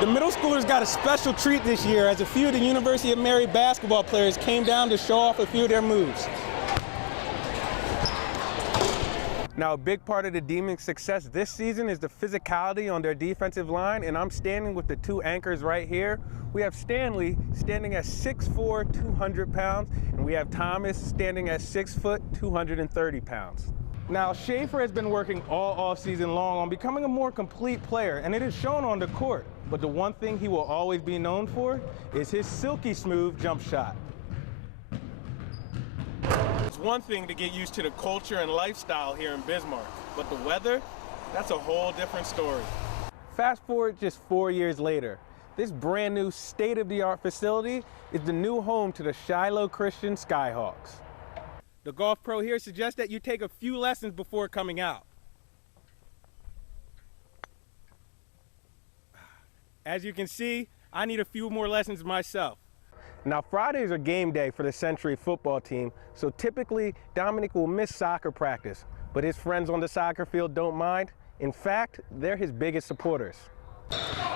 The middle schoolers got a special treat this year as a few of the University of Mary basketball players came down to show off a few of their moves. Now, a big part of the Demons' success this season is the physicality on their defensive line, and I'm standing with the two anchors right here. We have Stanley standing at 6'4", 200 pounds, and we have Thomas standing at 6 foot, 230 pounds. Now, Schaefer has been working all offseason long on becoming a more complete player, and it is shown on the court. But the one thing he will always be known for is his silky smooth jump shot. It's one thing to get used to the culture and lifestyle here in Bismarck, but the weather, that's a whole different story. Fast forward just 4 years later. This brand new state-of-the-art facility is the new home to the Shiloh Christian Skyhawks. The golf pro here suggests that you take a few lessons before coming out. As you can see, I need a few more lessons myself. Now, Fridays are game day for the Century football team, so typically Dominic will miss soccer practice, but his friends on the soccer field don't mind. In fact, they're his biggest supporters.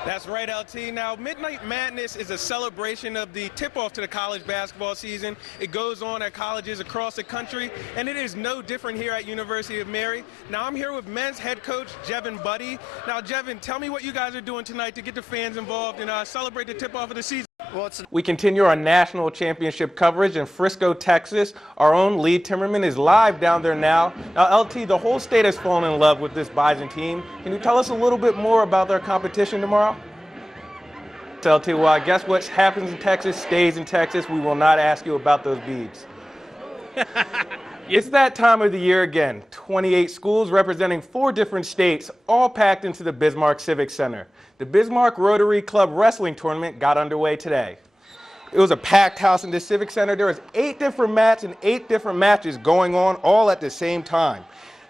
That's right, LT. Now, Midnight Madness is a celebration of the tip-off to the college basketball season. It goes on at colleges across the country, and it is no different here at University of Mary. Now, I'm here with men's head coach, Jevin Buddy. Now, Jevin, tell me what you guys are doing tonight to get the fans involved and celebrate the tip-off of the season. We continue our national championship coverage in Frisco, Texas. Our own Lee Timmerman is live down there now. Now, LT, the whole state has fallen in love with this Bison team. Can you tell us a little bit more about their competition tomorrow? LT, well, I guess what happens in Texas stays in Texas. We will not ask you about those beads. It's that time of the year again. 28 schools representing 4 different states, all packed into the Bismarck Civic Center. The Bismarck Rotary Club Wrestling Tournament got underway today. It was a packed house in the Civic Center. There was 8 different mats and 8 different matches going on all at the same time.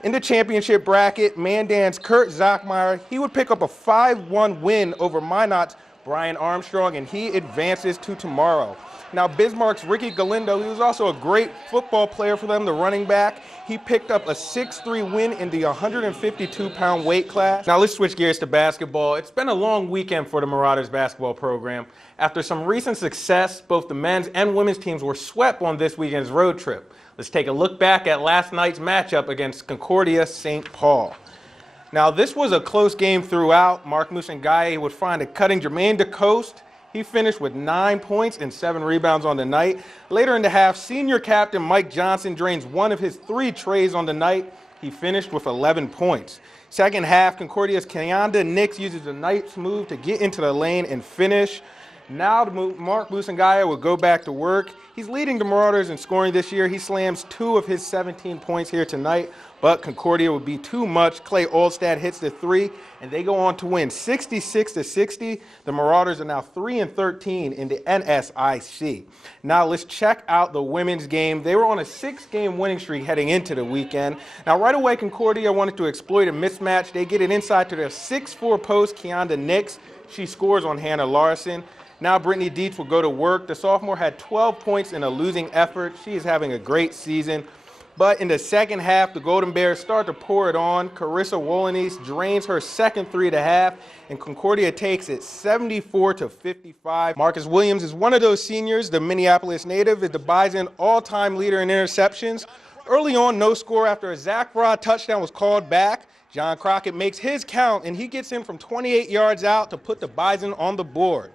In the championship bracket, Mandan's Kurt Zachmeyer, he would pick up a 5-1 win over Minot's Brian Armstrong, and he advances to tomorrow. Now, Bismarck's Ricky Galindo, he was also a great football player for them, the running back. He picked up a 6-3 win in the 152-pound weight class. Now, let's switch gears to basketball. It's been a long weekend for the Marauders basketball program. After some recent success, both the men's and women's teams were swept on this weekend's road trip. Let's take a look back at last night's matchup against Concordia St. Paul. Now, this was a close game throughout. Mark Musangaye would find a cutting Jermaine DeCoste. He finished with 9 points and 7 rebounds on the night. Later in the half, senior captain Mike Johnson drains one of his 3 trays on the night. He finished with 11 points. Second half, Concordia's Keonda Nix uses a nice move to get into the lane and finish. Now Mark Musangaye will go back to work. He's leading the Marauders in scoring this year. He slams 2 of his 17 points here tonight, but Concordia would be too much. Clay Olstad hits the 3, and they go on to win 66-60. The Marauders are now 3-13 in the NSIC. Now let's check out the women's game. They were on a 6-game winning streak heading into the weekend. Now right away, Concordia wanted to exploit a mismatch. They get it inside to their 6'4" post, Keonda Nix. She scores on Hannah Larson. Now Brittany Dietz will go to work. The sophomore had 12 points in a losing effort. She is having a great season. But in the second half, the Golden Bears start to pour it on. Carissa Wolanese drains her second 3 at the half, and Concordia takes it 74-55. Marcus Williams is one of those seniors. The Minneapolis native is the Bison all-time leader in interceptions. Early on, no score after a Zach Broad touchdown was called back. John Crockett makes his count, and he gets in from 28 yards out to put the Bison on the board.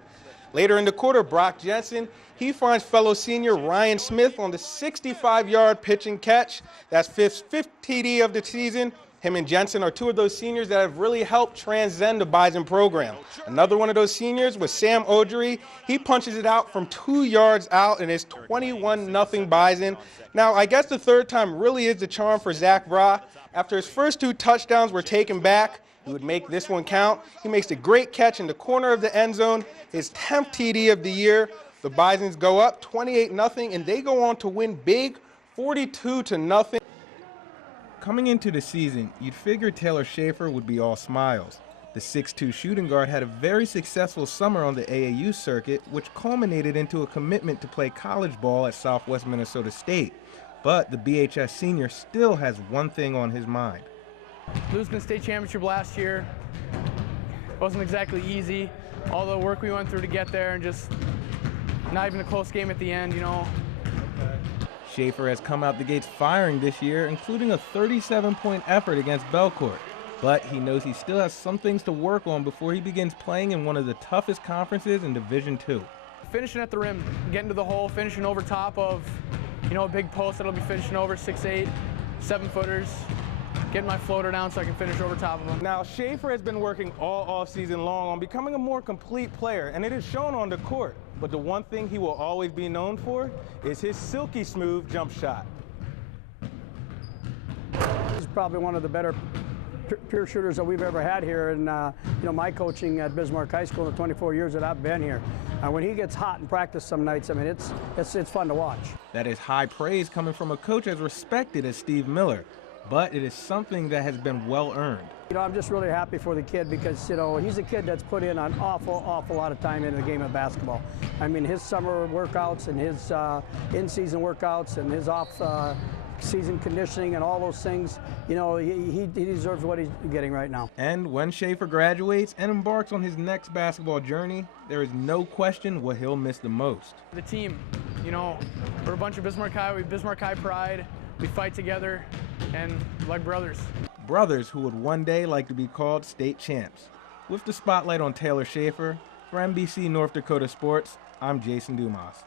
Later in the quarter, Brock Jensen, he finds fellow senior Ryan Smith on the 65-yard pitch and catch. That's fifth TD of the season. Him and Jensen are 2 of those seniors that have really helped transcend the Bison program. Another one of those seniors was Sam Odry. He punches it out from 2 yards out, and it's 21-0 Bison. Now, I guess the third time really is the charm for Zach Bra. After his first 2 touchdowns were taken back, he would make this one count. He makes a great catch in the corner of the end zone, his 10th TD of the year. The Bisons go up 28-0, and they go on to win big, 42-0. Coming into the season, you'd figure Taylor Schaefer would be all smiles. The 6'2" shooting guard had a very successful summer on the AAU circuit, which culminated into a commitment to play college ball at Southwest Minnesota State. But the BHS senior still has one thing on his mind. Losing the state championship last year, wasn't exactly easy. All the work we went through to get there, and just not even a close game at the end, you know. Schaefer has come out the gates firing this year, including a 37-point effort against Belcourt. But he knows he still has some things to work on before he begins playing in one of the toughest conferences in Division II. Finishing at the rim, getting to the hole, finishing over top of, you know, a big post that'll be finishing over 6'8", 7-footers, getting my floater down so I can finish over top of them. Now, Schaefer has been working all offseason long on becoming a more complete player, and it is shown on the court. But the one thing he will always be known for is his silky smooth jump shot. He's probably one of the better pure shooters that we've ever had here, and you know, my coaching at Bismarck High School in the 24 years that I've been here. When he gets hot in practice some nights, I mean, it's fun to watch. That is high praise coming from a coach as respected as Steve Miller, but it is something that has been well earned. You know, I'm just really happy for the kid because, you know, he's a kid that's put in an awful lot of time into the game of basketball. I mean, his summer workouts and his in-season workouts and his off-season conditioning and all those things, you know, he deserves what he's getting right now. And when Schaefer graduates and embarks on his next basketball journey, there is no question what he'll miss the most. The team, you know, we're a bunch of Bismarck High, we have Bismarck High pride, we fight together, and like brothers. Brothers who would one day like to be called state champs. With the spotlight on Taylor Schaefer, for NBC North Dakota Sports, I'm Jason Dumas.